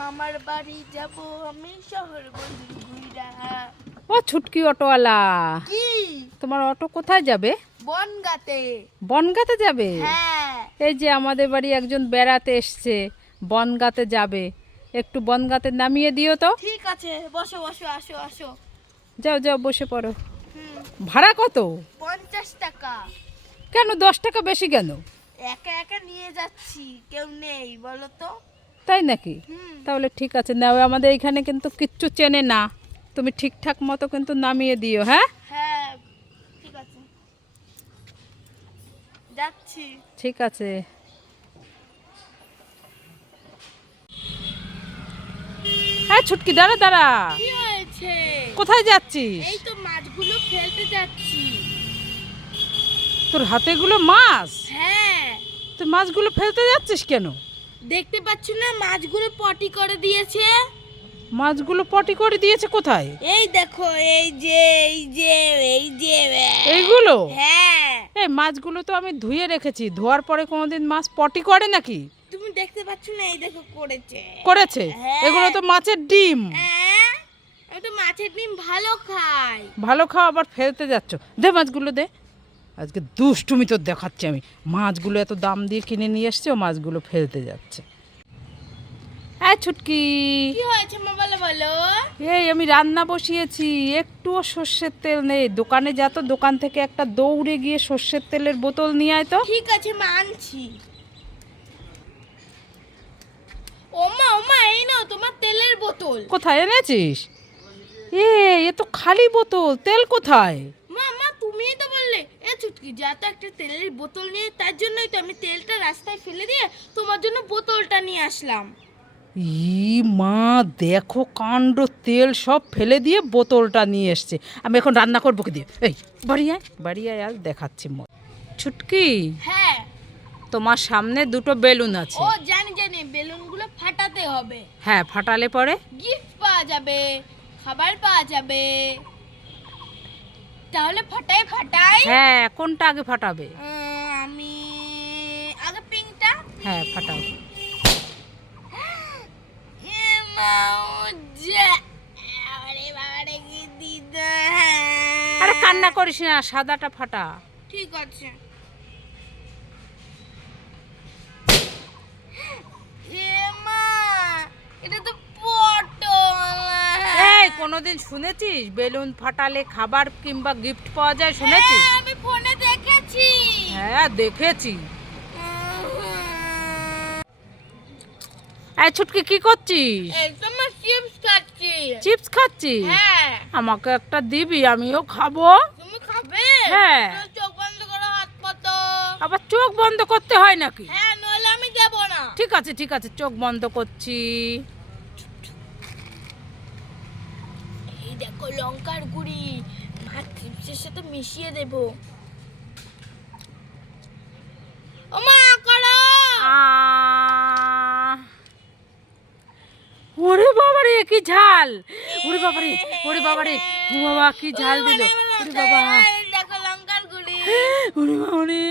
মামার বাড়ি যাব আমি শহর ঘুইরা। ও ছুটকি অটোওয়ালা, কি তোমার অটো কোথায় যাবে? বনগাতে। বনগাঁতে যাবে? হ্যাঁ। এই যে আমাদের বাড়ি একজন বেড়াতে এসছে, বনগাঁতে যাবে, একটু বনগাঁতে নামিয়ে দিও তো। ঠিক আছে, বসো বসো, আসো আসো। যাও যাও বসে পড়ো। হুম। ভাড়া কত? 50 টাকা। কেন 10 টাকা বেশি কেন? একা একা নিয়ে যাচ্ছি, কেউ নেই বলো তো। তাই নাকি? হুম। তাহলে ঠিক আছে, নাও। আমাদের এইখানে কিন্তু কিচ্ছু চেনে না, তুমি ঠিকঠাক মতো কিন্তু নামিয়ে দিও। হ্যাঁ হ্যাঁ ঠিক আছে, যাচ্ছি। ঠিক আছে। হ্যাঁ ছুটকি, দাঁড়া দাঁড়া। কি হয়েছে? কোথায় যাচ্ছিস? এই তো মাছগুলো ফেলতে যাচ্ছি। তোর হাতেগুলো মাছ? হ্যাঁ। তুই মাছগুলো ফেলতে যাচ্ছিস কেন? দেখতে পাচ্ছ না, মাছগুলো পটি করে দিয়েছে। মাছগুলো পটি করে দিয়েছে কোথায়? এই দেখো, এই যে এই যে এই যে এইগুলো? হ্যাঁ। এই মাছগুলো তো আমি ধুয়ে রেখেছি, ধোয়ার পরে কোনোদিন মাছ পটি করে নাকি? তুমি দেখতে পাচ্ছ না, এই দেখো করেছে। করেছে? হ্যাঁ। এগুলো তো মাছের ডিম। হ্যাঁ, আমি তো মাছের ডিম ভালো খাই। ভালো খাও, আবার ফেলতে যাচ্ছ। দে মাছগুলো দে। আজকে দুষ্টুমি তো দেখাচ্ছি আমি। মাছগুলো এত দাম দিয়ে কিনে নিয়ে এসছে, ও মাছগুলো ফেলতে যাচ্ছে। হ্যাঁ ছুটকি, কি হয়েছে মা, বলো বলো। এই আমি রান্না বসিয়েছি, একটুও সর্ষের তেল নেই। দোকানে যা তো, দোকান থেকে একটা দৌড়ে গিয়ে সর্ষের তেলের বোতল নিয়ে আয় তো। ঠিক আছে মা, আনছি। ওমা ওমা, এই নাও তোমার তেলের বোতল। কোথায় এনেছিস? এ তো খালি বোতল, তেল কোথায়? মা মা, তুমিই তো বললে এ চুটকি যা তো একটা তেলের বোতল নিয়ে, তার জন্যই তো আমি তেলটা রাস্তায় ফেলে দিয়ে তোমার জন্য বোতলটা নিয়ে আসলাম। মা দেখো কাণ্ড, তেল সব ফেলে দিয়ে বোতলটা নিয়ে এসছে। আমি এখন রান্না করবো কি দিয়ে? এই বাড়ি আয়, বাড়ি আয়, আর দেখাচ্ছি মত। ছুটকি, হ্যাঁ। তোমার সামনে দুটো বেলুন আছে। ও জানি জানি, বেলুনগুলো ফাটাতে হবে। হ্যাঁ, ফাটালে পরে গিফট পাওয়া যাবে, খাবার পাওয়া যাবে। তাহলে ফাটাই ফাটাই। হ্যাঁ, কোনটা আগে ফাটাবে? আমি আগে পিঙ্কটা। হ্যাঁ ফাটাও। আরে কান্না করিস না, সাদাটা ফাটা। ঠিক আছে। এটা তো পটল। এই কোনোদিন শুনেছিস বেলুন ফাটালে খাবার কিংবা গিফট পাওয়া যায়? শুনেছিস? হ্যাঁ, আমি ফোনে দেখেছি। হ্যাঁ দেখেছি। এই ছুটকি, কি করছিস? এই তোমার চিপস খাচ্ছি। চিপস খাচ্ছিস? হ্যাঁ। আমাকে একটা দিবি, আমিও খাবো। তুমি খাবে? হ্যাঁ। তাহলে চোখ বন্ধ করো, হাত পাতো। আবার চোখ বন্ধ করতে হয় নাকি? হ্যাঁ, নইলে আমি দেব না। ঠিক আছে ঠিক আছে, চোখ বন্ধ করছি। এই দেখো লঙ্কার গুঁড়ি, মাছ চিপসের সাথে মিশিয়ে দেব। ওমা করো। ওরে বাবারে কি ঝাল! ওরে বাবারে, ওরে বাবারে, ও বাবা কি ঝাল দিল! ওরে বাবা, দেখো লঙ্কার গুঁড়ি। ওরে বাবারে।